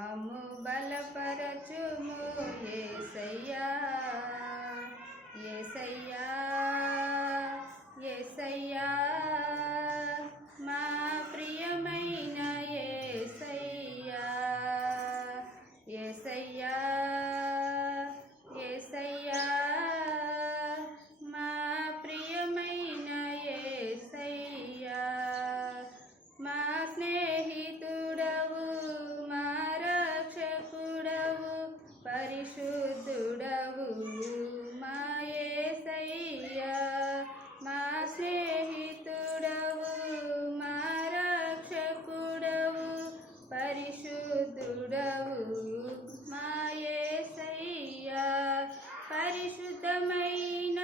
మమ్ము బలపరచుము యేసయ్యా యేసయ్యా యేసయ్యా మా ప్రియమైన యేసయ్యా యేసయ్యా యేసయ్యా మా ప్రియమైన యేసయ్యా మా స్నేహితుడవు మా రక్షకుడవు పరిశుద్ధుడవు మా యేసయ్యా మా స్నేహితుడవు మా రక్షకుడవు పరిశుద్ధుడవు మా యేసయ్యా పరిశుద్ధమైన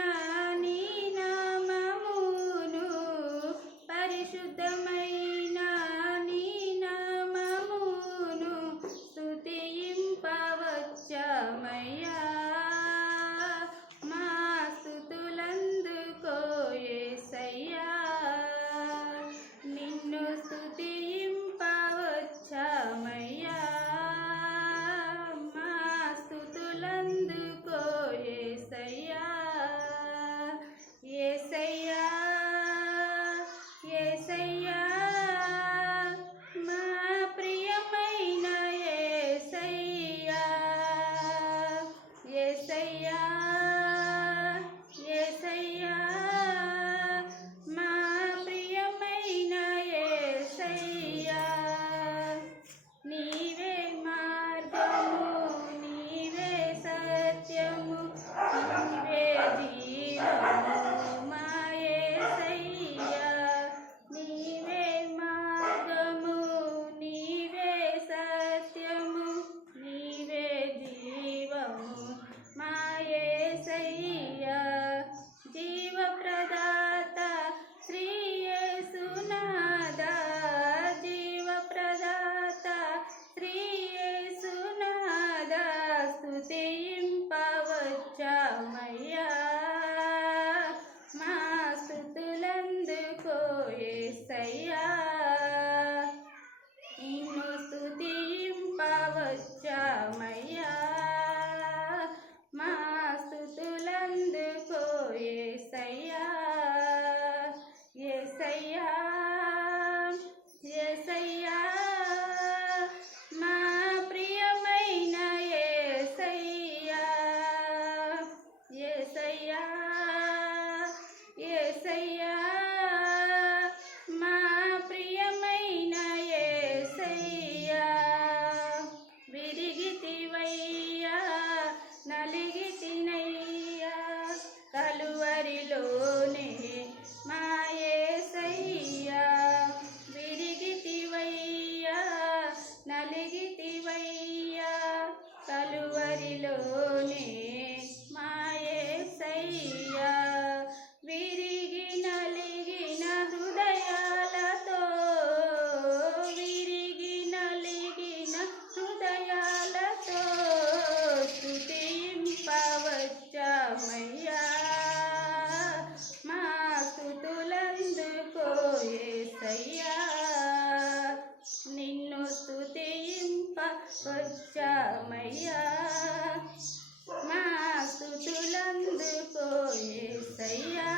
నీ నామమును పరిశుద్ధమైన నీ నామమును స్తుతింపవచ్చమయ్యా మా స్తుతులందుకో యేసయ్యా నిన్ను స్తుతింపవచ్చమయ్యా మా స్తుతులందుకో యేసయ్యా యేసయ్యా యేసయ్యా మా ప్రియమైన యేసయ్యా యేసయ్యా యేసయ్యా మా ప్రియమైన యేసయ్యా నీవే మార్గము నీవే సత్యము నీవే జీవము మా యేసయ్యా నీవే మార్గము నీవే సత్యము నీవే జీవము మా యేసయ్యా జీవప్రదాత శ్రీ యేసునాథా జీవప్రదాత శ్రీ యేసునాథా స్తుతింపవచ్చమయ్యా మా స్తుతులందుకో యేసయ్యా నిన్ను స్తుతింపవచ్చమయ్యా మా స్తుతులందుకో యేసయ్యా యేసయ్యా యేసయ్యా మా ప్రియమైన యేసయ్యా యేసయ్యా యేసయ్యా మా ప్రియమైన యేసయ్యా విరిగితివయ్యా నలిగితినయ్యా కలువరిలోనే మా యేసయ్యా విరిగితివయ్యా నలిగితివయ్యా కలువరిలోనే మా యేసయ్యా విరిగి నలిగిన హృదయాలతో విరిగి నలిగిన హృదయాలతో స్తుతింపవచ్చమయ్యా మా స్తుతులందుకో యేసయ్యా నిన్ను స్తుతింపవచ్చమయ్యా మా స్తుతులందుకో యేసయ్యా